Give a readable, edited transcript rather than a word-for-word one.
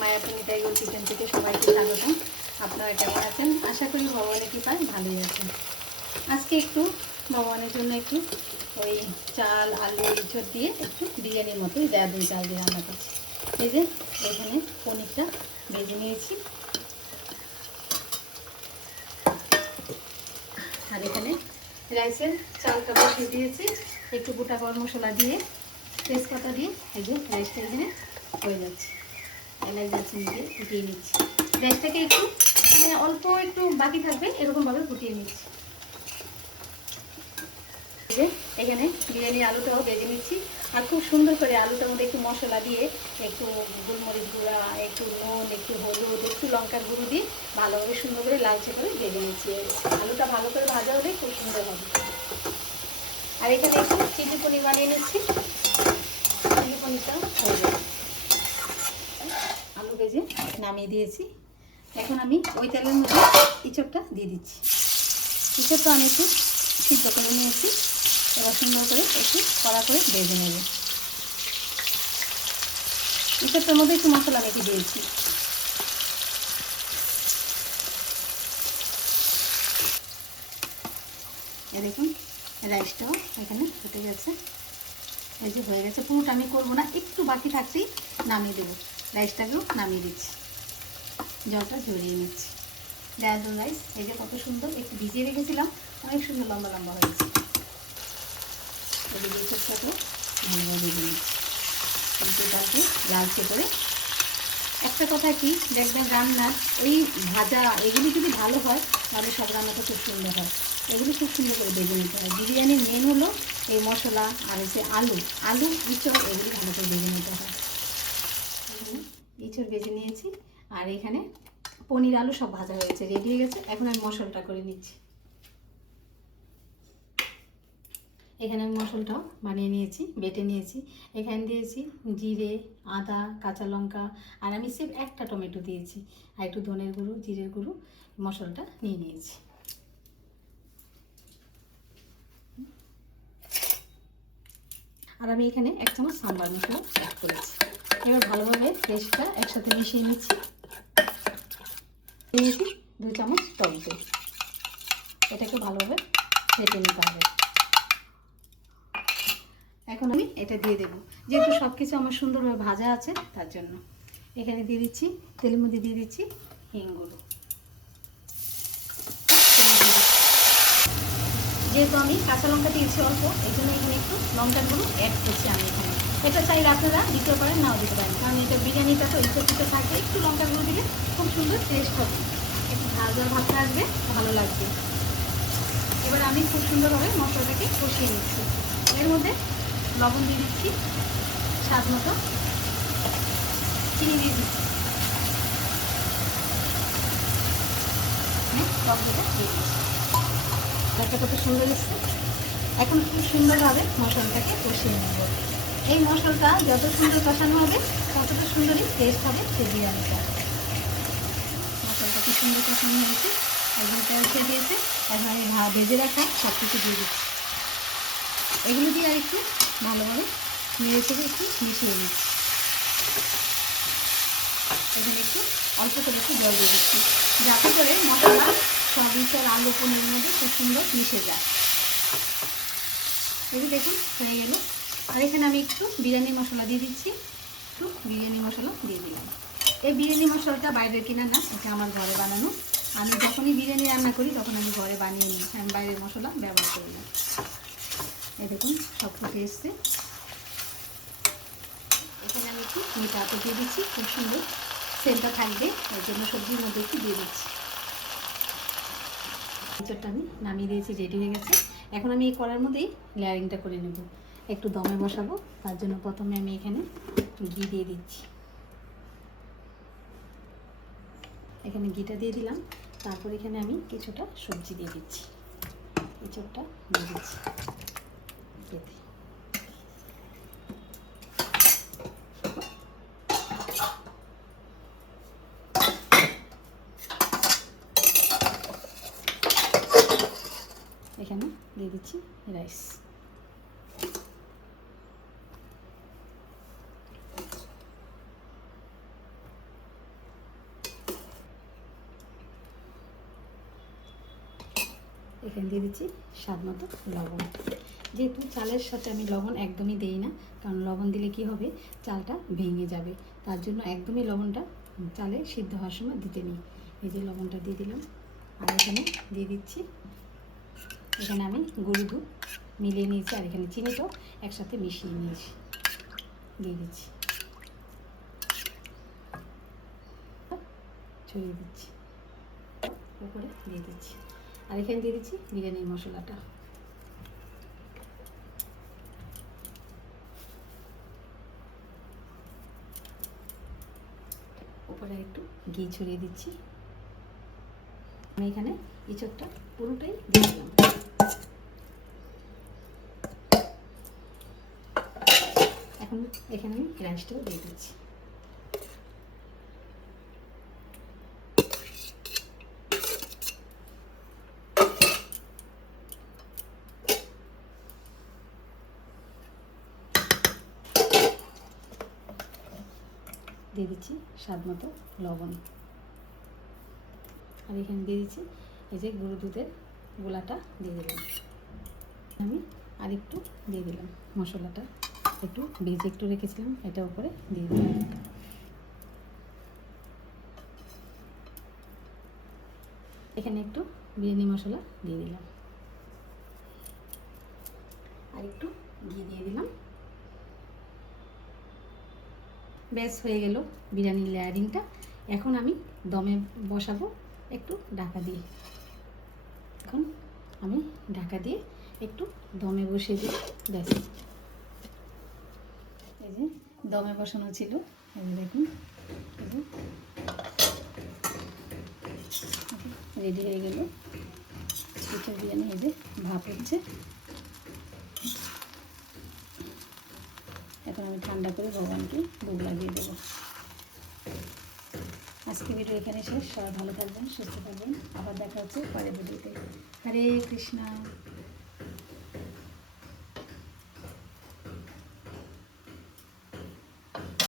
মায়াপুনি tiger kitchen থেকে সবাইকে স্বাগতম। আপনারা কেমন আছেন? আশা করি ভগবানের কৃপায় ভালোই আছেন। আজকে একটু ভগবানের জন্য একটু ওই চাল আলু ইঁচড় দিয়ে একটু বিরিয়ানির মতোই দেয়াদুই চাল দিয়ে রান্না করছি। এই যে এখানে পনিরটা ভেজে নিয়েছি, আর এখানে রাইসের চালটা বসিয়ে দিয়েছি। একটু গোটা গরম মশলা দিয়ে তেজপাতা দিয়ে এই যে রাইসটা এখানে হয়ে যাচ্ছে, এলাচ দারচিনি দিয়ে ফুটিয়ে নিচ্ছি। রাইসটাকে একটু মানে অল্প একটু বাকি থাকবে এরকমভাবে ফুটিয়ে নিচ্ছি। যে এখানে বিরিয়ানির আলুটাও ভেজে নিচ্ছি, আর খুব সুন্দর করে আলুটার মধ্যে একটু মশলা দিয়ে একটু গোলমরিচ গুঁড়া, একটু নুন, একটু হলুদ, একটু লঙ্কার গুঁড়ো দিয়ে ভালোভাবে সুন্দর করে লালচে করে ভেজে নিচ্ছি। আলুটা ভালো করে ভাজা হলে খুব সুন্দর হবে। আর এখানে একটু চিলি পনির বানিয়ে নিচ্ছি। চিলি পনিরটাও হয়ে যাবে। আলু ভেজে নামিয়ে দিয়েছি। এখন আমি ওই তেলের মধ্যে ইঁচড়টা দিয়ে দিচ্ছি। ইঁচড়টা আমি একটু সিদ্ধ করে নিয়েছি, এবার সুন্দর করে একটু কড়া করে ভেজে নেব। ইঁচড়টার মধ্যে একটু মশলা মেখে দিয়েছি। এ দেখুন রাইসটাও এখানে ফুটে গেছে, এই যে হয়ে গেছে। পুরোটা আমি করবো না, একটু বাকি থাকতেই নামিয়ে দেবো। রাইসটাকেও নামিয়ে দিচ্ছি, জলটা ঝরিয়ে নিচ্ছি। দেয়াদুন রাইস এই যে কত সুন্দর, একটু ভিজিয়ে রেখেছিলাম, অনেক সুন্দর লম্বা লম্বা হয়েছে। এদিকে ইঁচড়টাকেও ভালোভাবে ভেজে নিচ্ছি, ইঁচড়টাকে লালচে করে। একটা কথা কি দেখবেন, রান্নার এই ভাজা এগুলি যদি ভালো হয় তাহলে সব রান্নাটা খুব সুন্দর হয়। এগুলি খুব সুন্দর করে ভেজে নিতে হয়। বিরিয়ানির মেন হলো এই মশলা আর হচ্ছে আলু, ইঁচড় এগুলি ভালো করে ভেজে নিতে হয়। এখানে ইঁচড় ভেজে নিয়েছি, আর এখানে পনির আলু সব ভাজা হয়েছে, রেডি হয়ে গেছে। এখন আমি মশলাটা করে নিচ্ছি। এখানে আমি মশলাটাও বানিয়ে নিয়েছি, বেটে নিয়েছি। এখানে দিয়েছি জিরে, আদা, কাঁচা লঙ্কা, আর আমি সির্ফ একটা টমেটো দিয়েছি, আর একটু ধনের গুঁড়ো, জিরের গুঁড়ো, মশলাটা নিয়ে নিয়েছি। আর আমি এখানে 1 চামচ সাম্বার মশলা অ্যাড করেছি। এবার ভালোভাবে পেস্টটা একসাথে মিশিয়ে নিচ্ছি। দিয়েছি 2 চামচ টক দই, এটাকে ভালোভাবে ফেটে নিতে হবে। এখন আমি এটা দিয়ে দেবো, যেহেতু সব কিছু আমার সুন্দরভাবে ভাজা আছে তার জন্য। এখানে দিয়ে দিচ্ছি, তেলের মধ্যে দিয়ে দিচ্ছি হিং গুঁড়ো। যেহেতু আমি কাঁচা লঙ্কা দিয়েছি অল্প, এই জন্য এখানে একটু লঙ্কার গুঁড়ো অ্যাড করছি আমি এখানে। এটা চাইলে আপনারা দিতে পারেন, নাও দিতে পারেন, কারণ এটা বিরিয়ানিটা তো ইঁচড় থাকে, একটু লঙ্কার গুঁড়ো দিলে খুব সুন্দর টেস্ট হবে, একটু ঝাল ঝাল ভাবটা আসবে, ভালো লাগবে। এবার আমি খুব সুন্দরভাবে মশলাটাকে কষিয়ে নিচ্ছি। এর মধ্যে লবণ দিয়ে দিচ্ছি, স্বাদ মতো চিনি দিয়ে দিচ্ছি, টক দইটা দিয়ে দিচ্ছি। একটা কত সুন্দর এসছে। এখন খুব সুন্দরভাবে মশলাটাকে কষিয়ে নেব। এই মশলাটা যত সুন্দর কষানো হবে ততটা সুন্দরই টেস্ট হবে সেই বিরিয়ানিটা। মশলাটা কি সুন্দর কষানো হয়েছে, একদম তেল ছেড়ে দিয়েছে। এখন আমি ভেজে রাখা সব কিছু দিয়ে দিচ্ছি। এগুলো দিয়ে আর একটু ভালোভাবে নেড়ে চেড়ে একটু মিশিয়ে নিচ্ছি। এখানে একটু অল্প করে একটু জল দিয়ে দিচ্ছি, যাতে করে মশলা সব ইঁচড় আলু পনিরের মধ্যে খুব সুন্দর মিশে যায়। এই যে দেখুন হয়ে গেল। আর এখানে আমি একটু বিরিয়ানি মশলা দিয়ে দিচ্ছি, একটু বিরিয়ানি মশলা দিয়ে দিলাম। এই বিরিয়ানি মশলাটা বাইরের কিনা না, এটা আমার ঘরে বানানো। আমি যখনই বিরিয়ানি রান্না করি তখন আমি ঘরে বানিয়ে নিই, আমি বাইরের মশলা ব্যবহার করি না। এই দেখুন সব ফুটে এসছে। এখানে আমি একটু মিঠা আতর দিয়ে দিচ্ছি, খুব সুন্দর সেন্টটা থাকবে, এর জন্য সবজির মধ্যে একটু দিয়ে দিচ্ছি। ইঁচড়টা আমি নামিয়ে দিয়েছি, রেডি হয়ে গেছে। এখন আমি এই কড়ার মধ্যেই লেয়ারিংটা করে নেব, একটু দমে বসাবো। তার জন্য প্রথমে আমি এখানে ঘি দিয়ে দিচ্ছি, এখানে ঘিটা দিয়ে দিলাম। তারপর এখানে আমি কিছুটা সবজি দিয়ে দিচ্ছি, ইঁচড়টা দিয়ে দিচ্ছি। এখানে দিয়ে দিচ্ছি রাইস। এখানে দিয়ে দিচ্ছি স্বাদ মতো লবণ। যেহেতু চালের সাথে আমি লবণ একদমই দিই না, কারণ লবণ দিলে কি হবে, চালটা ভেঙে যাবে, তার জন্য একদমই লবণটা চালে সিদ্ধ হওয়ার সময় দিতে নেই। এই যে লবণটা দিয়ে দিলাম। আর এখানে দিয়ে দিচ্ছি, এখানে আমি গরুর দুধ মিলিয়ে নিয়েছি, আর এখানে চিনিটাও একসাথে মিশিয়ে নিয়েছি, দিয়ে দিচ্ছি, ছড়িয়ে দিচ্ছি, উপরে দিয়ে দিচ্ছি। আর এখানে দিয়ে দিচ্ছি বিরিয়ানির মশলাটা। উপরে একটু ঘি ছড়িয়ে দিচ্ছি। আমি এখানে ইঁচড়টা পুরোটাই দিয়ে দিলাম। এখন এখানে আমি রাইসটাও দিয়ে দিচ্ছি। দিয়ে দিচ্ছি স্বাদ মতো লবণ। আর এখানে দিয়ে দিচ্ছি এই যে গরুর দুধের গোলাটা দিয়ে দিলাম। আমি আরেকটু দিয়ে দিলাম মশলাটা, একটু ভেজে একটু রেখেছিলাম, এটা উপরে দিয়ে দিলাম। এখানে একটু বিরিয়ানি মশলা দিয়ে দিলাম, আর একটু ঘি দিয়ে দিলাম। ব্যাস হয়ে গেল বিরিয়ানির লেয়ারিংটা। এখন আমি দমে বসাবো একটু ঢাকা দিয়ে। এখন আমি ঢাকা দিয়ে একটু দমে বসিয়ে দিই। ব্যাস, এই যে দমে বসানো ছিল, এই যে দেখুন রেডি হয়ে গেল চিকেন বিরিয়ানি। এই যে ভাপ হচ্ছে, এখন আমি ঠান্ডা করে ভগবানকে ভোগ লাগিয়ে দেবো। আজকে ভিডিও এখানে শেষ। সবাই ভালো থাকবেন, সুস্থ থাকবেন, আবার দেখা হচ্ছে পরের ভিডিওতে। হরে কৃষ্ণা।